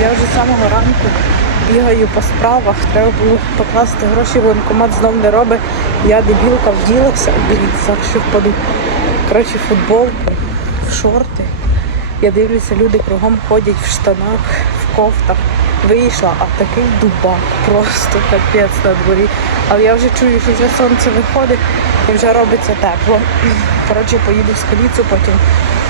Я вже з самого ранку бігаю по справах. Треба було покласти гроші, воєнкомат знов не робить. Я дебілка вділася, дивіться, що впаду. Коротше, футболку, в шорти. Я дивлюся, люди кругом ходять в штанах, в кофтах. Вийшла, а такий дубак, просто капець на дворі. Але я вже чую, що вже сонце виходить і вже робиться тепло. Коротше, поїду в столицю потім,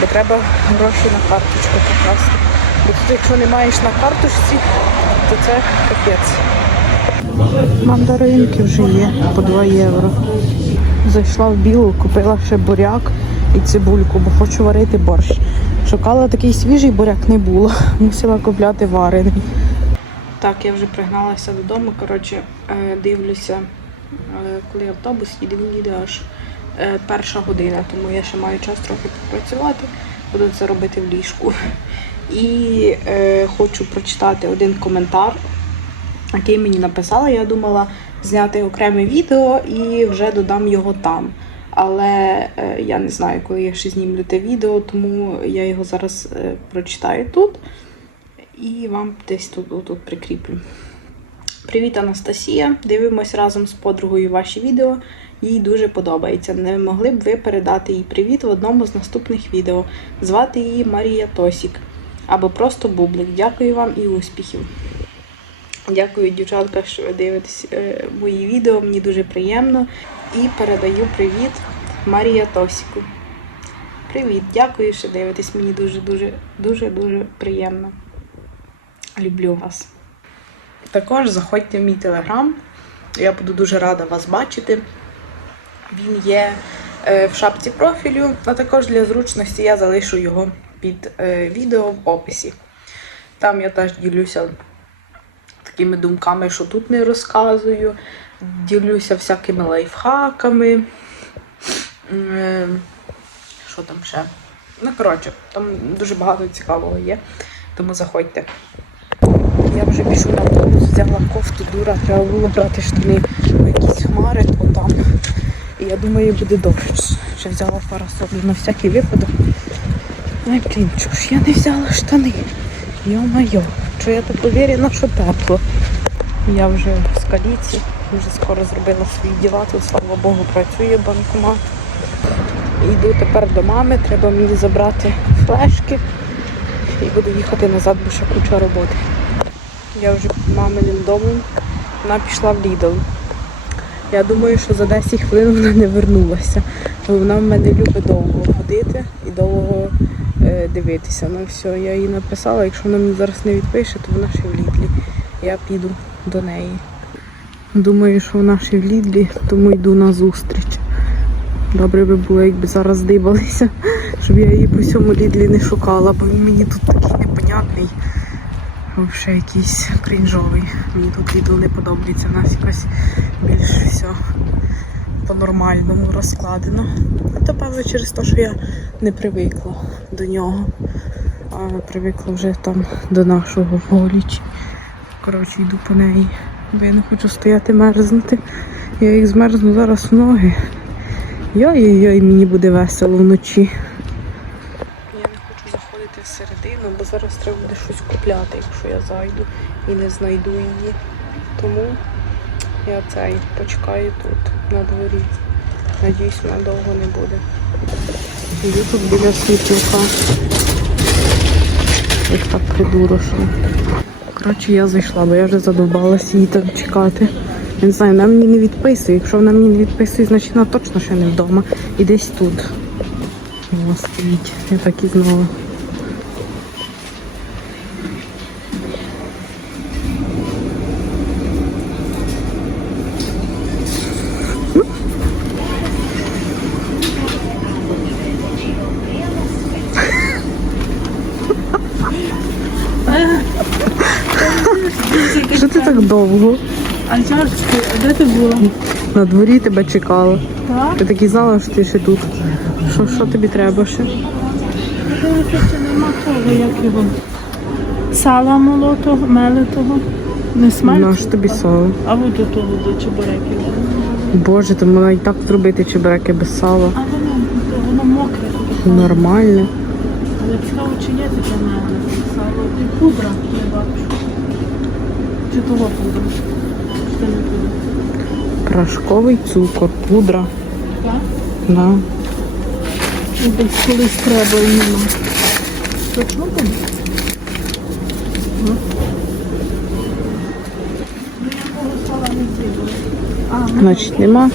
бо треба гроші на карточку покласти. Бо тут, якщо не маєш на карточці, то це капець. Мандаринки вже є по 2 євро. Зайшла в білу, купила ще буряк і цибульку, бо хочу варити борщ. Шукала такий свіжий буряк не було. Мусила купляти варений. Так, я вже пригналася додому. Коротше, е, дивлюся, е, коли автобус їде, він їде аж е, перша година, тому я ще маю час трохи попрацювати, буду це робити в ліжку. І е, хочу прочитати один коментар, який мені написала. Я думала зняти окреме відео і вже додам його там. Але е, я не знаю, коли я ще знімлю те відео, тому я його зараз е, прочитаю тут і вам десь тут, тут прикріплю. Привіт, Анастасія! Дивимось разом з подругою ваші відео. Їй дуже подобається. Не могли б ви передати їй привіт в одному з наступних відео. Звати її Марія Тосік або просто Бублик. Дякую вам і успіхів. Дякую, дівчатка, що ви дивитесь е, мої відео. Мені дуже приємно. І передаю привіт Марія Тосіку. Привіт, дякую, що дивитесь. Мені дуже дуже дуже дуже приємно. Люблю вас. Також заходьте в мій телеграм. Я буду дуже рада вас бачити. Він є е, в шапці профілю, а також для зручності я залишу його під е, відео в описі. Там я теж ділюся такими думками, що тут не розказую. Ділюся всякими лайфхаками. Е, Що там ще? Ну, коротше, там дуже багато цікавого є, тому заходьте. Я вже біжу на автобус, взяла кофту, дура, треба було брати штани, бо якісь хмари, то. І я думаю, буде дощ. Ще взяла парасоль на всякий випадок. Ай, блін, чого я не взяла штани? Йо-майо, що я так уверена, що тепло. Я вже в скаліці, вже скоро зробила свої діла, тут, слава Богу, працює банкомат. Йду тепер до мами, треба мені забрати флешки і буду їхати назад, бо ще куча роботи. Я вже під маминим домом, вона пішла в Lidl. Я думаю, що за 10 хвилин вона не вернулася. Бо вона в мене любить довго ходити і довго дивитися. Ну все, я їй написала, якщо вона мені зараз не відпише, то вона ще в Лідлі. Я піду до неї. Думаю, що вона ще в Лідлі, тому йду на зустріч. Добре би було, якби зараз дивилися, щоб я її по всьому Лідлі не шукала, бо він мені тут такий непонятний. Взагалі якийсь крінжовий. Мені тут відео не подобається. Нас якось більш все по-нормальному розкладено. Ну, то певно через те, що я не привикла до нього. А привикла вже там до нашого голічі. Коротше, йду по неї. Бо я не хочу стояти мерзнути. Я їх змерзну зараз в ноги. Йой-йой, мені буде весело вночі. Я не хочу заходити всередину, бо зараз треба буде щось купляти, якщо я зайду і не знайду її. Тому я цей почекаю тут, на дворі. Надіюсь, вона довго не буде. Йду тут біля світлюка. Як так придурочно. Коротше, я зайшла, бо я вже задовбалася її там чекати. Я не знаю, вона мені не відписує. Якщо вона мені не відписує, значить вона точно ще не вдома. І десь тут. О, стоїть. Я так і знала. Що ти так довго? А чашки, а де ти була? На дворі тебе чекала. Так? Ти так і знала, що ти ще тут. Що, що тобі треба ще? Ще нема того, як його. Сала молотого, мелитого. Не смерть? На що тобі соло? А от до того до чебуреків. Боже, то можна і так зробити чебуреки без сала. А воно, воно мокре. Нормально. Але цікаво, чи є таке меле? Сало і пудра. бачу. Чи того пудра? Порошковий цукор, пудра. Так? Да. Ну, Десь колись треба? Ну. Ну, треба. А, ну, Значить, нема.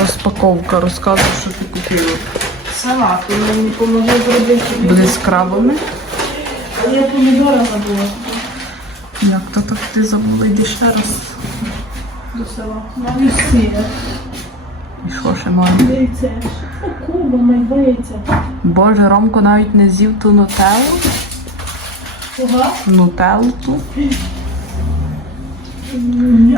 Розпаковка. Розказуй, що ти купила. Салат, він мені допоможе зробити. Буде з крабами. Але я помідора забула Як то так ти забула, йди ще раз. до села. Навіть сир. І що ще має? Яйце. Куба, яйця. Боже, Ромко навіть не з'їв ту нутеллу. Кого? Нутеллу ту.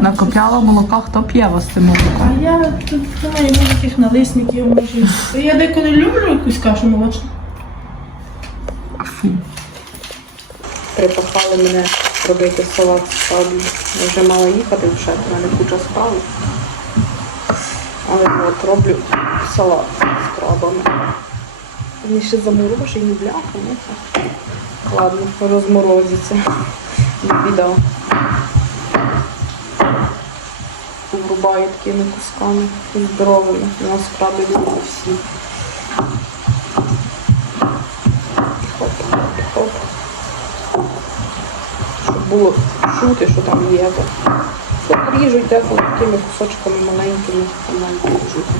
Накопляла молока, хто п'є вас тим молоком? А я тут знаю таких налисників може. Я деколи люблю якусь кашу молочну. Фу. Припахали мене робити салат з крабом. Я вже мала їхати вже, в мене куча справ. Але от роблю салат з крабами. Він ще заморожений, бляха, муха. Ладно, розморозиться. Біда. Врубаю такими кусками здоровими. У нас краби люблять всі. Було чути, що там є. то Все ріжуть деколи такими кусочками маленькими, маленькими чути.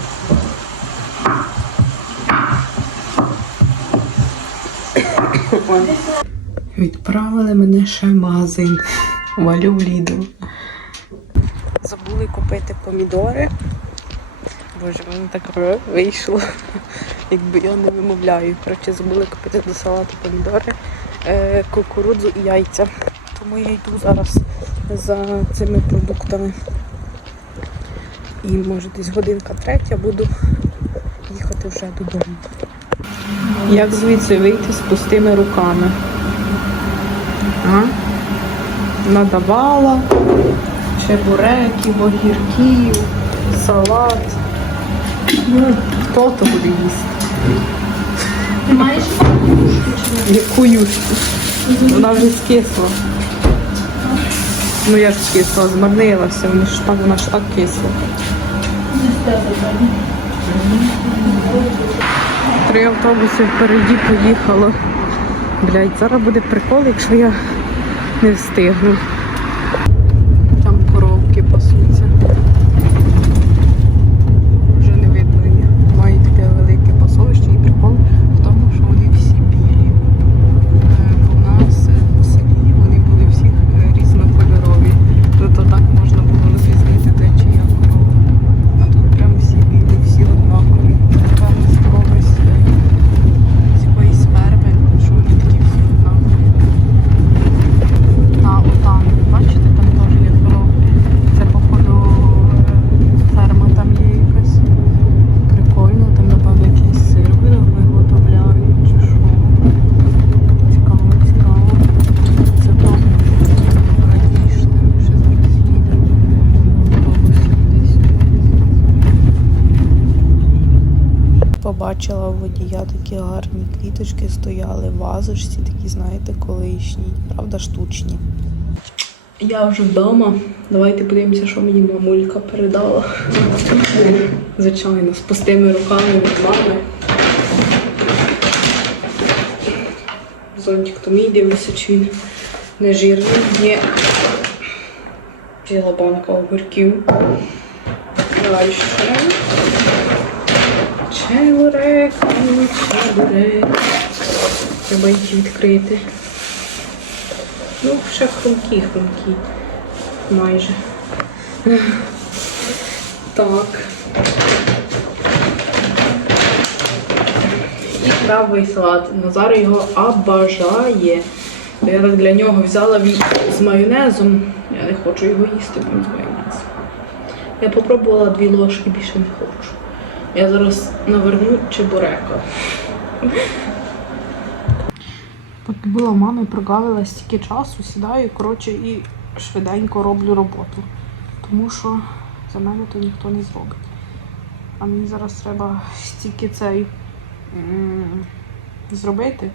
Відправили мене ще в магазин. Валю в Лідл. Забули купити помідори. Боже, воно так вийшло. Якби я не вимовляю. Коротше, забули купити до салату помідори, е, кукурудзу і яйця. Тому я йду зараз за цими продуктами. І може десь годинка третя буду їхати вже додому. Як звідси вийти з пустими руками? А? Надавала чебуреків, огірків, салат. Ну, хто то буде їсти? Ти маєш Яку юшку? Вона вже скисла. Ну я ж скисла, змарнилася, вони ж там вона ж так. Три автобуси впереді поїхало. Блять, зараз буде прикол, якщо я не встигну. Там коровки пасуться. Вже не видно їх. Мають таке велике пасовище і прикол в тому, що вони всі білі. Е, У нас е, в селі вони були всі е, різнокольорові. Тобто так можна було розрізнити, де чия корова. А тут прям всі білі, всі однакові. Напевно, з когось е, з якоїсь ферми, що вони такі всі однакові. Та отам, бачите, там теж є корова. Це походу е, ферма там є якась. Прикольно, там напевно якийсь сир ви- виготовляють чи що. Цікаво, цікаво. Це добре. Раніше, ще зараз їде. Автобус десь. Побачила у водія такі гарні квіточки стояли, вазочці, такі, знаєте, колишні, правда, штучні. Я вже вдома. Давайте подивимося, що мені мамулька передала. Звичайно, з пустими руками від мами. Зонтик то мій дивлюся, чи він не жирний. Є ціла банка огірків. Далі ще. Чебурек, чебурек. Треба їх відкрити. Ну, ще хрумкі, хрумкі. Майже. Так. І крабовий салат. Назар його обожає. Я так для нього взяла з майонезом. Я не хочу його їсти прям з майонезом. Я попробувала дві ложки, більше не хочу. Я зараз наверну чебурека. Побила мами, прогавила стільки часу, сідаю, коротше, і швиденько роблю роботу. Тому що за мене то ніхто не зробить. А мені зараз треба стільки цей зробити,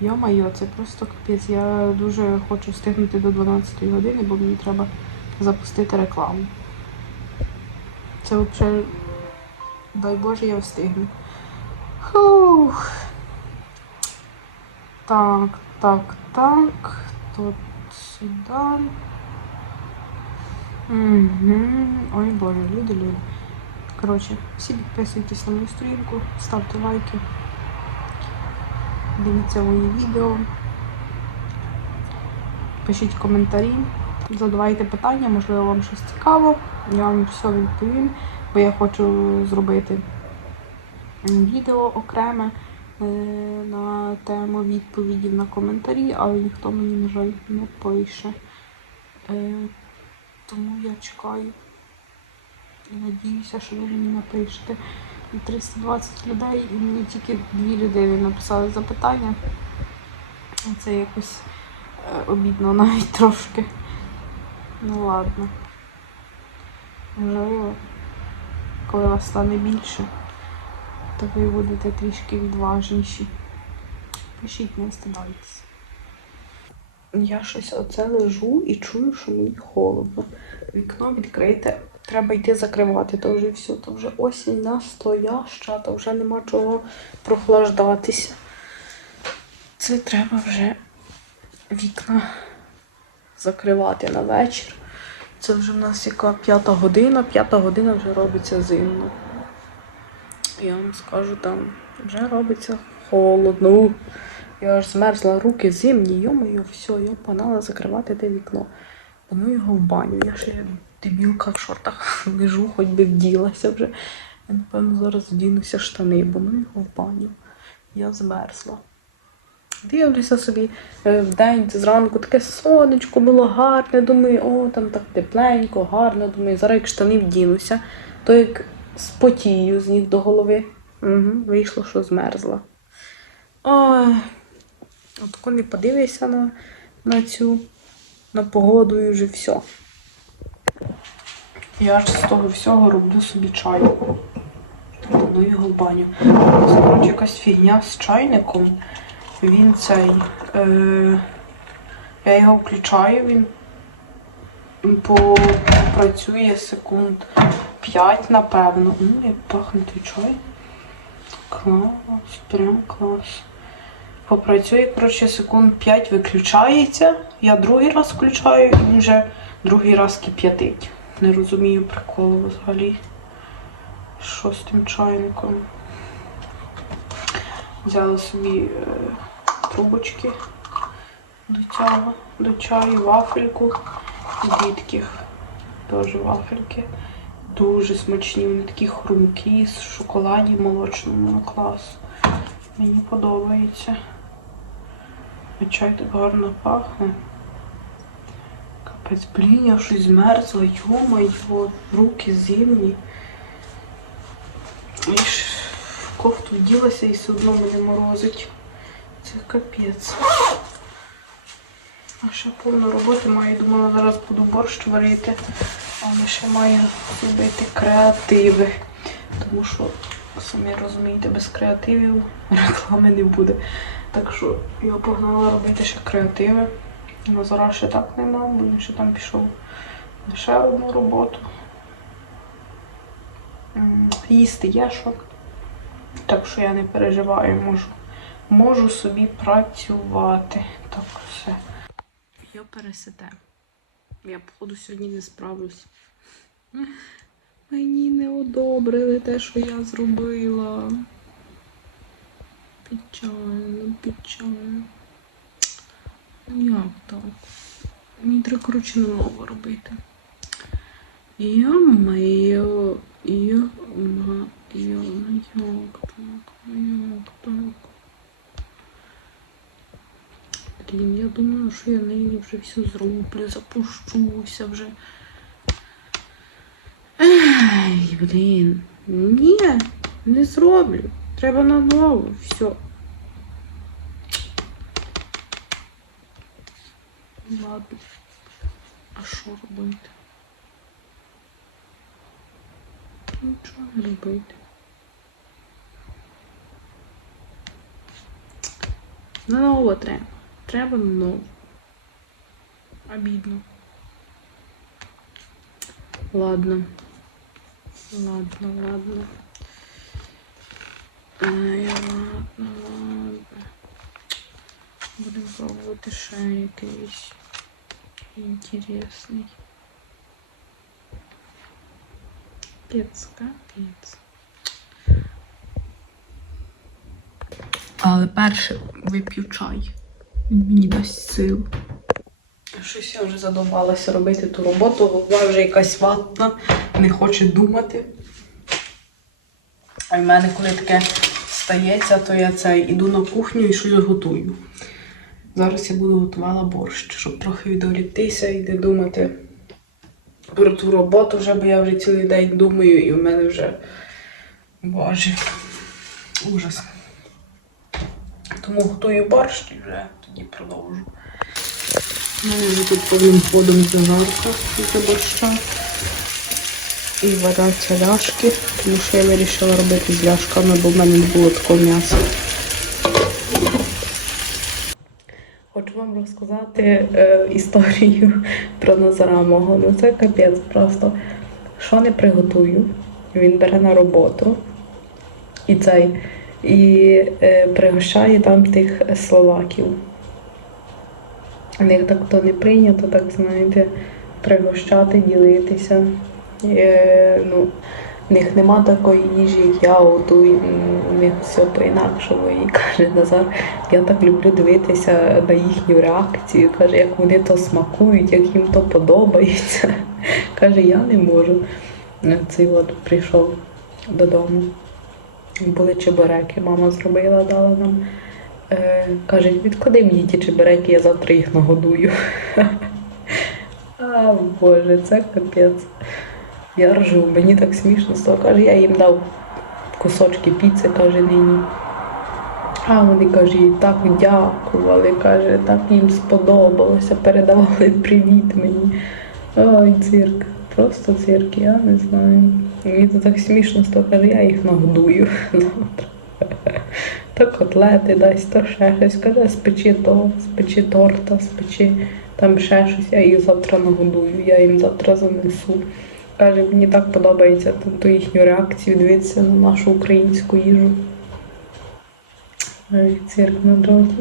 Йо-майо, це просто капець. Я дуже хочу встигнути до 12 години, бо мені треба запустити рекламу. Це взагалі, дай Боже, я встигну. Фух. Так, так, так. Тут сюди. Угу. Ой Боже, люди, люди. Коротше, всі підписуйтесь на мою сторінку, ставте лайки. Дивіться мої відео. Пишіть коментарі, задавайте питання, можливо, вам щось цікаво. Я вам все відповім, бо я хочу зробити відео окреме е, на тему відповідів на коментарі, але ніхто мені, на жаль, не пише. Е, Тому я чекаю. І надіюся, що ви мені напишете. 320 людей, і мені тільки дві людини написали запитання. Це якось е, обідно навіть трошки. Ну ладно. Можливо, коли вас стане більше, то ви будете трішки відважніші. Пишіть, не стидайтеся. Я щось оце лежу і чую, що мені холодно. Вікно відкрите, треба йти закривати, то вже все, то вже осінь настояща, то вже нема чого прохлаждатися. Це треба вже вікна закривати на вечір. Це вже в нас яка п'ята година, п'ята година вже робиться зимно. Я вам скажу, там вже робиться холодно. Я аж змерзла руки зимні, йомою, все, я панала закривати те вікно. Ну його в баню. Я ще дебілка в шортах лежу, хоч би вділася вже. Я, напевно, зараз вдінуся штани, бо ну його в баню. Я змерзла. Дивлюся собі е, в день зранку таке сонечко було гарне. Думаю, о, там так тепленько, гарно. Думаю, зараз як штани вдінуся, то як спотію з ніг до голови. Угу, вийшло, що змерзла. От коли подивишся на, на цю на погоду і вже все. Я ж з того всього роблю собі чай. Ну його баню. Коротше, якась фігня з чайником. Він цей. Е, я його включаю, він по, працює секунд 5, напевно. Ну, як пахне той чай. Клас, прям клас. Попрацює, коротше, секунд 5 виключається. Я другий раз включаю і він вже другий раз кип'ятить. Не розумію приколу взагалі. Що з тим чайником? Взяла собі е, трубочки до цього, до чаю, вафельку і дітких. Теж вафельки. Дуже смачні, вони такі хрумкі, з шоколаді молочному на клас. Мені подобається. А чай так гарно пахне. Капець, блін, я щось змерзла, йо-моє, руки зимні. І кофту вділася і все одно мене морозить. Це капець. А ще повно роботи маю. Думала, зараз буду борщ варити, але ще маю робити креативи. Тому що, самі розумієте, без креативів реклами не буде. Так що я погнала робити ще креативи. Ну, зараз ще так нема, бо він ще там пішов на ще одну роботу. Їсти є що. Так що я не переживаю, можу, можу собі працювати. Так, все. Я пересете. Я, походу, сьогодні не справлюсь. Мені не одобрили те, що я зробила. Печально, печально. Як так? Мені треба, коротше, нового робити. Йо-моє, йо-ма, йо, як так, як так. Блін, я думаю, що я неї вже все зроблю, запущуся вже. Ай, блін. Ні, не зроблю. Треба на нову, все. Ладно. А що робити? Нічого не робити. На нового треба. Треба на нову. Обідно. Ладно. Ладно, ладно. Ай, ладно, ладно. Будемо пробувати ще якийсь інтересний. Капець, капець. Але перше вип'ю чай. Він мені дасть сил. Щось я вже задовбалася робити ту роботу, голова вже якась ватна, не хоче думати. А в мене, коли таке стається, то я це іду на кухню і щось готую. Зараз я буду готувала борщ, щоб трохи відволіктися і не думати про ту роботу вже, бо я вже цілий день думаю, і в мене вже боже, ужас. Тому готую борщ і вже тоді продовжу. У мене вже тут повним ходом зажарка для борща. І варяться ляшки, тому що я вирішила робити з ляшками, бо в мене не було такого м'яса. Хочу вам розказати е, історію про Назара мого. Ну це капець просто. Що не приготую, він бере на роботу і цей, і е, пригощає там тих словаків. У них так то не прийнято, так знаєте, пригощати, ділитися. Е, ну, в них нема такої їжі, як я готую, у них все по-інакшому. І каже Назар, я так люблю дивитися на їхню реакцію. Каже, як вони то смакують, як їм то подобається. Каже, я не можу. Цей от прийшов додому. Були чебуреки, мама зробила, дала нам. Е, каже, відклади мені ті чебуреки, я завтра їх нагодую. А, Боже, це капець. Я ржу, мені так смішно того. Каже, я їм дав кусочки піци, каже, нині. А вони каже, і так дякували, каже, так їм сподобалося, передавали привіт мені. Ой, цирк, просто цирк, я не знаю. Мені це так смішно того, каже, я їх нагодую завтра. То котлети дасть, то ще щось. Каже, спечи то, спечи торта, спечи там ще щось, я їх завтра нагодую, я їм завтра занесу. Каже, мені так подобається ту, їхню реакцію дивитися на нашу українську їжу. Цирк на дроті.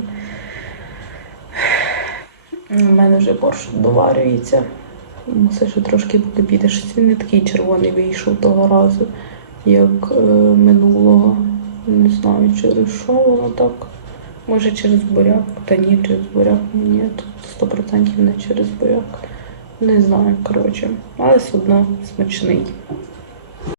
У мене вже борщ доварюється. Мусить ще трошки покипіти. Щось він не такий червоний вийшов того разу, як е, минулого. Не знаю, через що воно так. Може через буряк, та ні, через буряк. Ні, тут 100% не через буряк. Не знаю, коротше. Але судно смачний.